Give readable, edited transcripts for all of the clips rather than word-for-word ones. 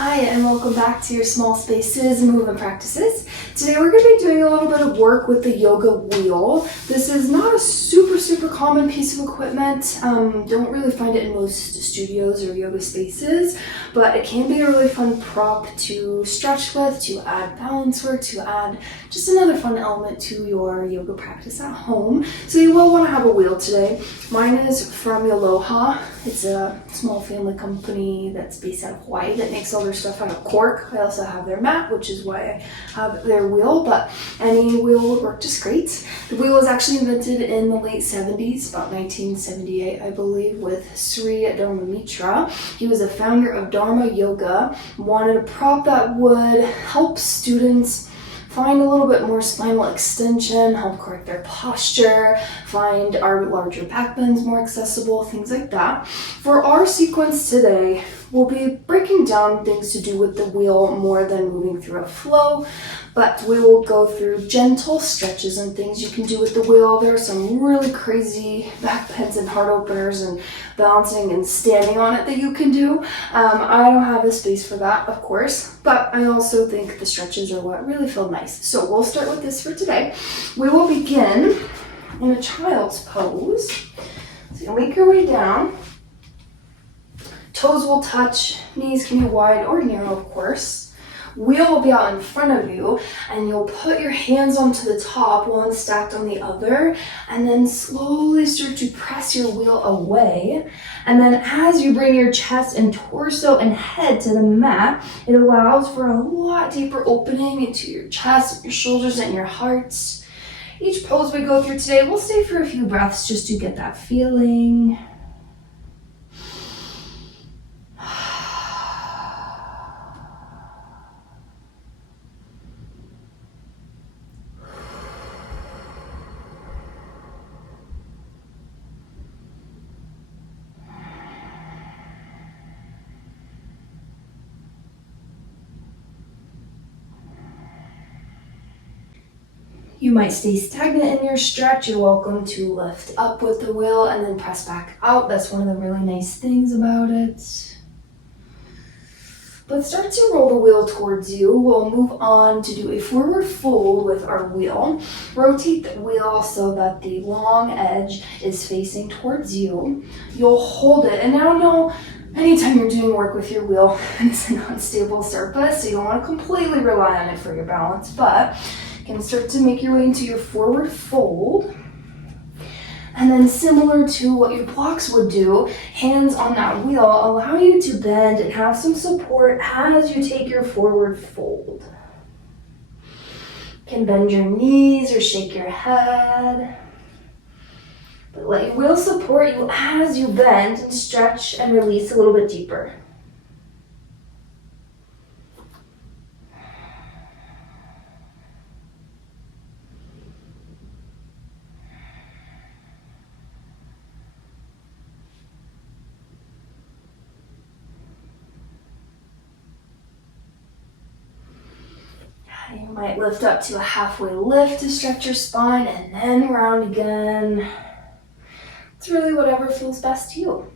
Hi, and welcome back to your Small Spaces Movement Practices. Today we're going to be doing a little bit of work with the yoga wheel. This is not a super common piece of equipment. Don't really find it in most studios or yoga spaces, but it can be a really fun prop to stretch with, to add balance work, to add just another fun element to your yoga practice at home. So you will want to have a wheel today. Mine is from Aloha. It's a small family company that's based out of Hawaii that makes all their stuff out of cork. I also have their mat, which is why I have their wheel, but any wheel will work just great. The wheel was actually invented in the late 70s, about 1978, I believe, with Sri Dharmamitra. He was a founder of Dharma Yoga, wanted a prop that would help students find a little bit more spinal extension, help correct their posture, find our larger back bends more accessible, things like that. For our sequence today, we'll be breaking down things to do with the wheel more than moving through a flow, but we will go through gentle stretches and things you can do with the wheel. There are some really crazy back bends and heart openers and balancing and standing on it that you can do. I don't have the space for that, of course, but I also think the stretches are what really feel nice. So we'll start with this for today. We will begin in a child's pose. So you make your way down. Toes will touch, knees can be wide or narrow, of course. Wheel will be out in front of you, and you'll put your hands onto the top, one stacked on the other, and then slowly start to press your wheel away. And then as you bring your chest and torso and head to the mat, it allows for a lot deeper opening into your chest, your shoulders, and your heart. Each pose we go through today, we'll stay for a few breaths just to get that feeling. You might stay stagnant in your stretch. You're welcome to lift up with the wheel and then press back out. That's one of the really nice things about it. But start to roll the wheel towards you. We'll move on to do a forward fold with our wheel. Rotate the wheel so that the long edge is facing towards you. You'll hold it, and now know anytime you're doing work with your wheel, it's an unstable surface, so you don't want to completely rely on it for your balance, but you can start to make your way into your forward fold. And then similar to what your blocks would do, hands on that wheel allow you to bend and have some support as you take your forward fold. You can bend your knees or shake your head. But let your wheel support you as you bend and stretch and release a little bit deeper. You might lift up to a halfway lift to stretch your spine and then round again. It's really whatever feels best to you.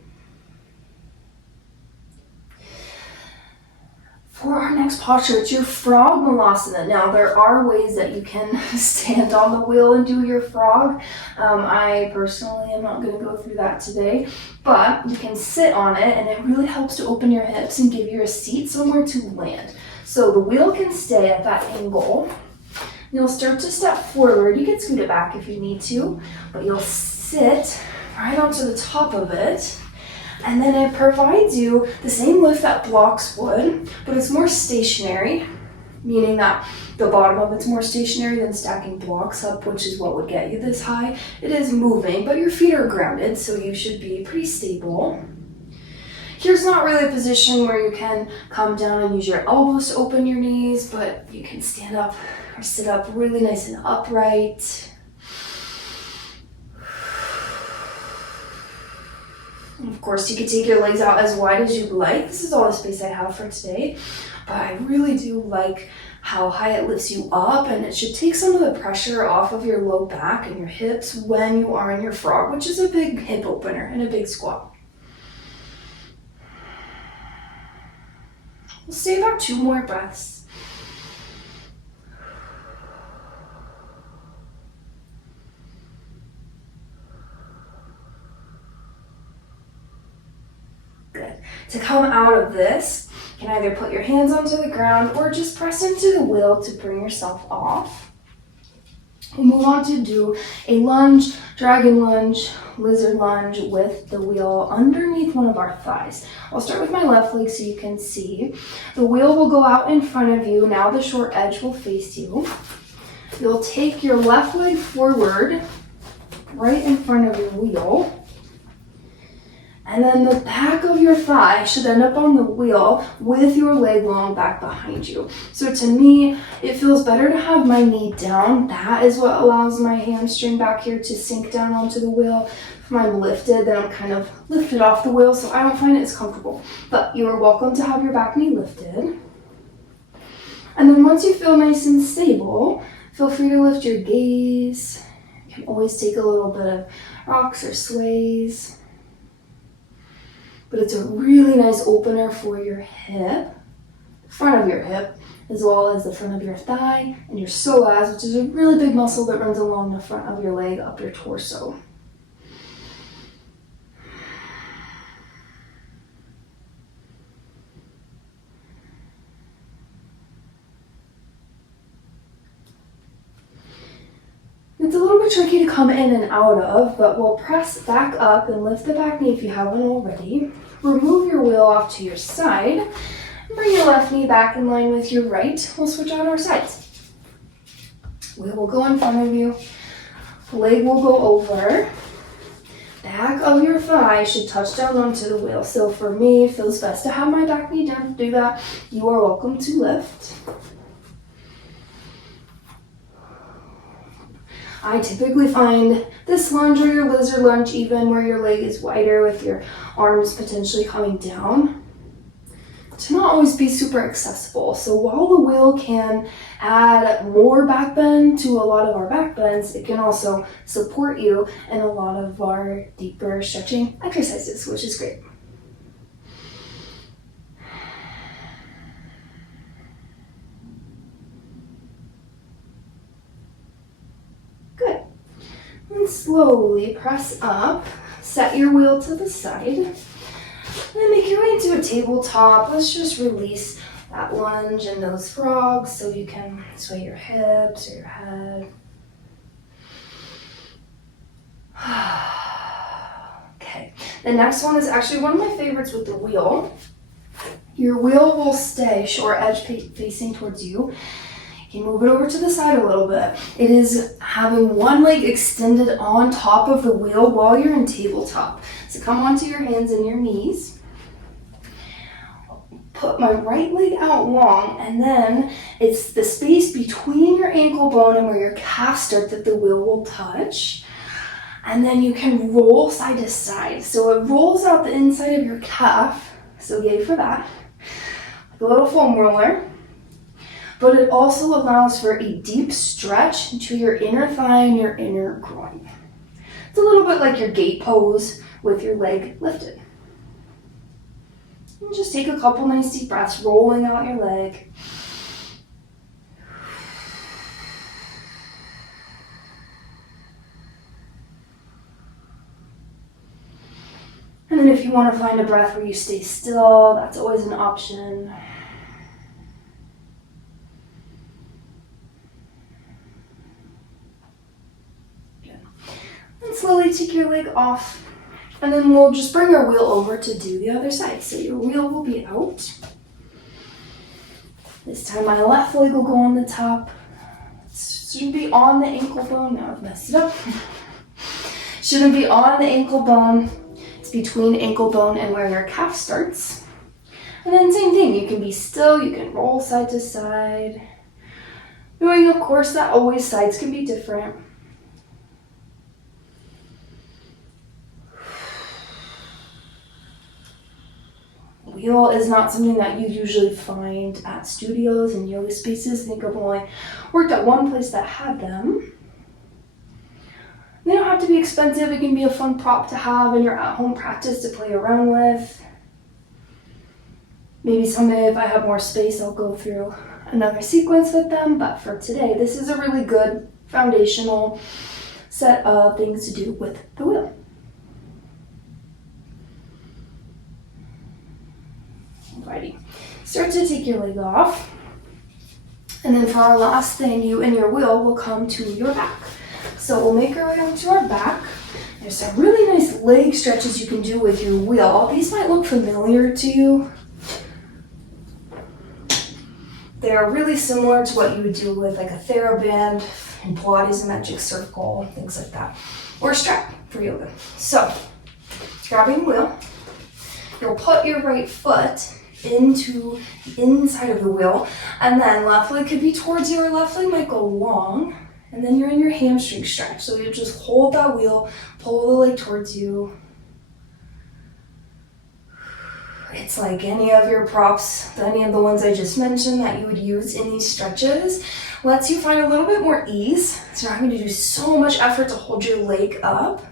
For our next posture, it's your frog malasana. Now, there are ways that you can stand on the wheel and do your frog. I personally am not going to go through that today, but you can sit on it, and it really helps to open your hips and give you a seat somewhere to land. So the wheel can stay at that angle. You'll start to step forward. You can scoot it back if you need to, but you'll sit right onto the top of it. And then it provides you the same lift that blocks would, but it's more stationary, meaning that the bottom of it's more stationary than stacking blocks up, which is what would get you this high. It is moving, but your feet are grounded, so you should be pretty stable. Here's not really a position where you can come down and use your elbows to open your knees, but you can stand up or sit up really nice and upright. And of course, you can take your legs out as wide as you like. This is all the space I have for today, but I really do like how high it lifts you up, and it should take some of the pressure off of your low back and your hips when you are in your frog, which is a big hip opener and a big squat. We'll stay about 2 more breaths. Good. To come out of this, you can either put your hands onto the ground or just press into the wheel to bring yourself off. We'll move on to do a lunge, dragon lunge, lizard lunge with the wheel underneath one of our thighs. I'll start with my left leg so you can see. The wheel will go out in front of you. Now the short edge will face you. You'll take your left leg forward, right in front of your wheel. And then the back of your thigh should end up on the wheel with your leg long back behind you. So to me, it feels better to have my knee down. That is what allows my hamstring back here to sink down onto the wheel. If I'm lifted, then I'm kind of lifted off the wheel, so I don't find it as comfortable. But you are welcome to have your back knee lifted. And then once you feel nice and stable, feel free to lift your gaze. You can always take a little bit of rocks or sways. But it's a really nice opener for your hip, front of your hip, as well as the front of your thigh and your psoas, which is a really big muscle that runs along the front of your leg up your torso. It's a little bit tricky to come in and out of, but we'll press back up and lift the back knee if you haven't already. Remove your wheel off to your side. And bring your left knee back in line with your right. We'll switch on our sides. Wheel will go in front of you. Leg will go over. Back of your thigh should touch down onto the wheel. So for me, it feels best to have my back knee down. To do that, you are welcome to lift. I typically find this lunge or your lizard lunge, even where your leg is wider with your arms potentially coming down, to not always be super accessible. So while the wheel can add more back bend to a lot of our back bends, it can also support you in a lot of our deeper stretching exercises, which is great. And slowly press up, set your wheel to the side, and then make your way into a tabletop. Let's just release that lunge and those frogs so you can sway your hips or your head. Okay, the next one is actually one of my favorites with the wheel. Your wheel will stay short edge facing towards you. You can move it over to the side a little bit. It is having one leg extended on top of the wheel while you're in tabletop. So come onto your hands and your knees. Put my right leg out long, and then it's the space between your ankle bone and where your calf starts that the wheel will touch. And then you can roll side to side. So it rolls out the inside of your calf. So yay for that. Like a little foam roller. But it also allows for a deep stretch into your inner thigh and your inner groin. It's a little bit like your gate pose with your leg lifted. And just take a couple nice deep breaths, rolling out your leg. And then if you want to find a breath where you stay still, that's always an option. Slowly take your leg off, and then we'll just bring our wheel over to do the other side. So your wheel will be out. This time my left leg will go on the top. It shouldn't be on the ankle bone. Now I've messed it up. Shouldn't be on the ankle bone. It's between ankle bone and where your calf starts. And then same thing, you can be still, you can roll side to side. Knowing, of course, that always sides can be different. Wheel is not something that you usually find at studios and yoga spaces. I think I've only worked at one place that had them. They don't have to be expensive. It can be a fun prop to have in your at-home practice to play around with. Maybe someday if I have more space, I'll go through another sequence with them, but for today, this is a really good foundational set of things to do with the wheel. Alrighty, start to take your leg off, and then for our last thing, you and your wheel will come to your back. So we'll make our way onto our back. There's some really nice leg stretches you can do with your wheel. These might look familiar to you. They're really similar to what you would do with like a TheraBand and Pilates and Magic Circle, things like that. Or a strap for yoga. So, grabbing the wheel, you'll put your right foot into the inside of the wheel, and then left leg could be towards you or left leg might go long, and then you're in your hamstring stretch. So you just hold that wheel, pull the leg towards you. It's like any of your props, any of the ones I just mentioned that you would use in these stretches, lets you find a little bit more ease. So you're not having to do so much effort to hold your leg up,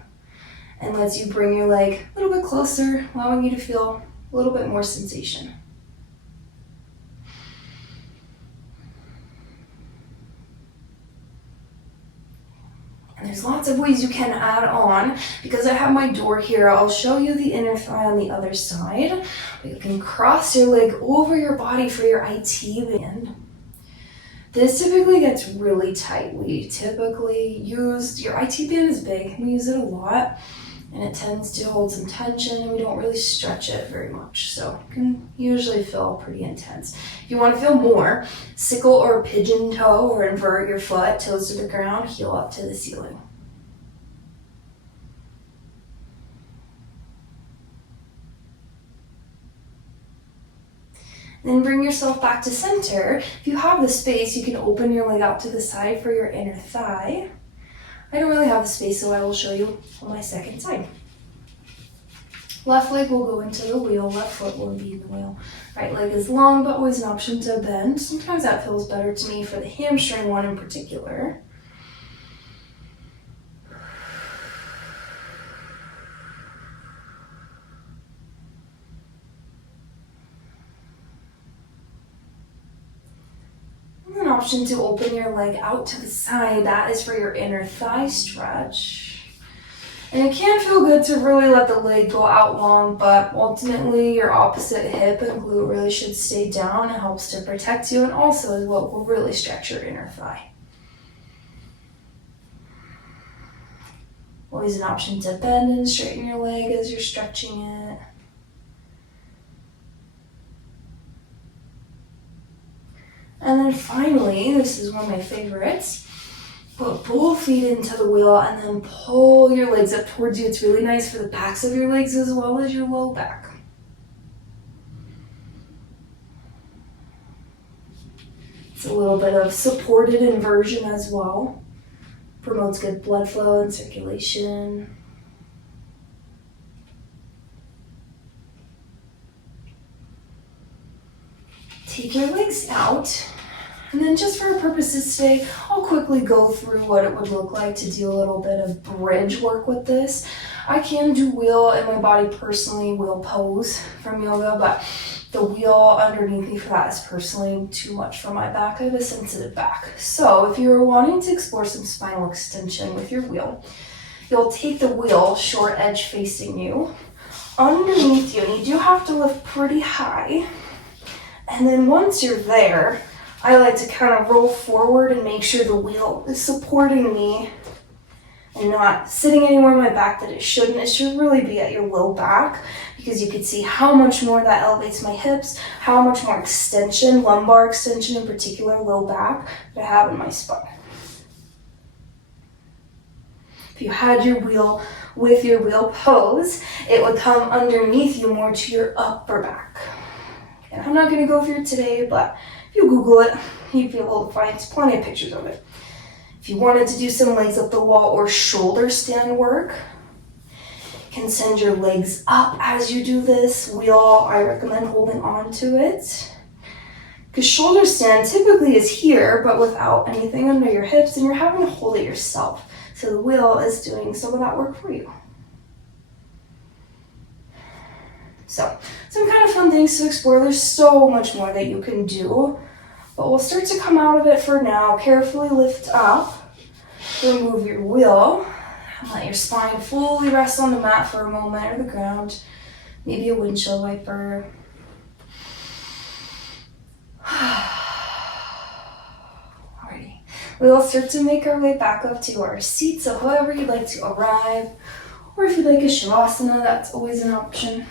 and lets you bring your leg a little bit closer, allowing you to feel a little bit more sensation. And there's lots of ways you can add on. Because I have my door here, I'll show you the inner thigh on the other side. You can cross your leg over your body for your IT band. This typically gets really tight. We typically use, your IT band is big, we use it a lot, and it tends to hold some tension, and we don't really stretch it very much. So it can usually feel pretty intense. If you want to feel more, sickle or pigeon toe or invert your foot, toes to the ground, heel up to the ceiling. Then bring yourself back to center. If you have the space, you can open your leg out to the side for your inner thigh. I don't really have the space, so I will show you on my second side. Left leg will go into the wheel, left foot will be in the wheel. Right leg is long, but always an option to bend. Sometimes that feels better to me for the hamstring one in particular. An option to open your leg out to the side. That is for your inner thigh stretch. And it can feel good to really let the leg go out long, but ultimately your opposite hip and glute really should stay down. It helps to protect you, and also is what will really stretch your inner thigh. Always an option to bend and straighten your leg as you're stretching it. And then finally, this is one of my favorites, put both feet into the wheel and then pull your legs up towards you. It's really nice for the backs of your legs as well as your low back. It's a little bit of supported inversion as well. Promotes good blood flow and circulation. Take your legs out, and then just for our purposes today, I'll quickly go through what it would look like to do a little bit of bridge work with this. I can do wheel in my body personally, wheel pose from yoga, but the wheel underneath me for that is personally too much for my back. I have a sensitive back. So if you're wanting to explore some spinal extension with your wheel, you'll take the wheel short edge facing you, underneath you, and you do have to lift pretty high. And then once you're there, I like to kind of roll forward and make sure the wheel is supporting me and not sitting anywhere on my back that it shouldn't. It should really be at your low back, because you can see how much more that elevates my hips, how much more extension, lumbar extension in particular, low back, that I have in my spine. If you had your wheel with your wheel pose, it would come underneath you more to your upper back. And I'm not going to go through it today, but if you Google it, you'd be able to find plenty of pictures of it. If you wanted to do some legs up the wall or shoulder stand work, you can send your legs up as you do this. Wheel, I recommend holding on to it. Because shoulder stand typically is here, but without anything under your hips, and you're having to hold it yourself. So the wheel is doing some of that work for you. So some kind of fun things to explore. There's so much more that you can do, but we'll start to come out of it for now. Carefully lift up, remove your wheel, and let your spine fully rest on the mat for a moment or the ground, maybe a windshield wiper. Alrighty, we'll start to make our way back up to our seat, so however you'd like to arrive, or if you'd like a Shavasana, that's always an option.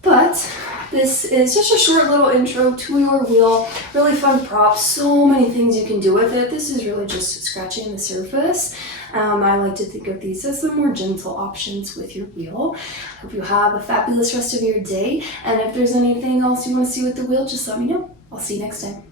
But this is just a short little intro to your wheel. Really fun prop, so many things you can do with it. This is really just scratching the surface. I like to think of these as some more gentle options with your wheel. Hope you have a fabulous rest of your day. And if there's anything else you want to see with the wheel, just let me know. I'll see you next time.